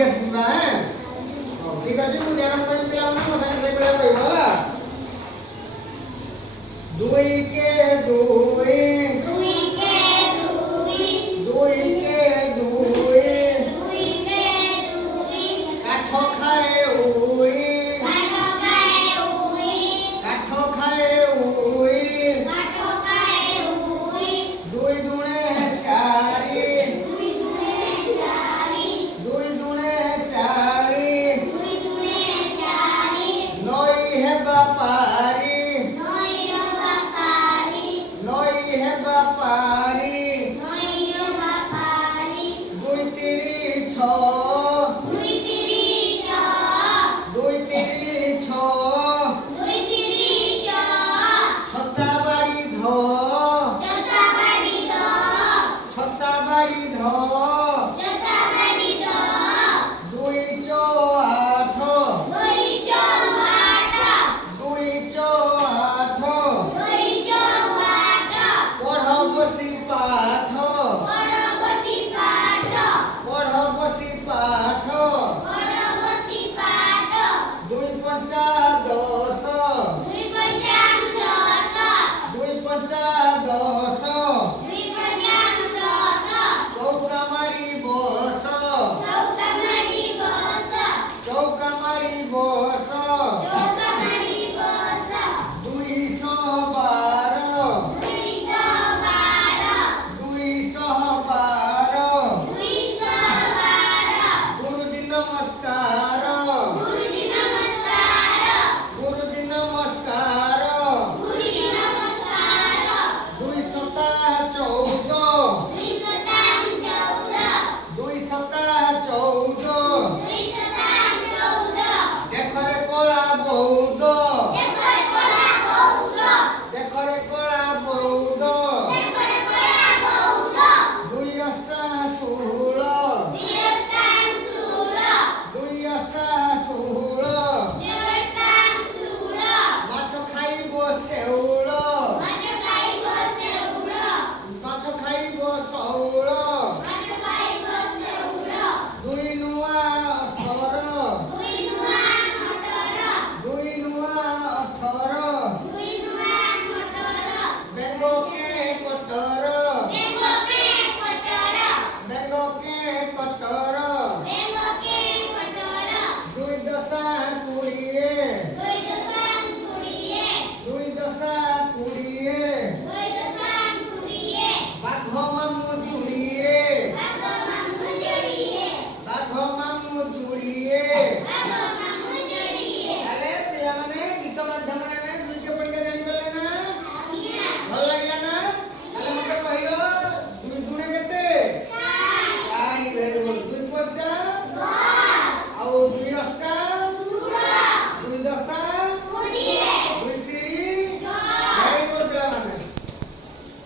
पढ़ी आसवा हैं ठीक अच्छे मुझे ध्यान कहीं पिला ना मो संगे से पिला कही वाला दुई के दुई काठो खाए उई दुई दुणे चारी नई है बापारी दुई तिरी छ छत्ता बाड़ी ध दुई चौ आठ पढ़ बसी पाठ दुई पंचा दस चौका मारी बस दुई सौ बारह गुरुजी नमस्कार दुई सता 14 देखरे कला बौद्ध दुई अष्टा 16 माछ खाइब शेउल दुई नुआ 18 बेंगो के कटर दुई दशा 20 बाघ मामू जुड़िए अरे पिला माने गीत माध्यम में दुई के पढ़ के जानि पाले ना भल लागला ना अरे मते कहलो दुई दुणे केते 4 वेरी गुड दुई पंचा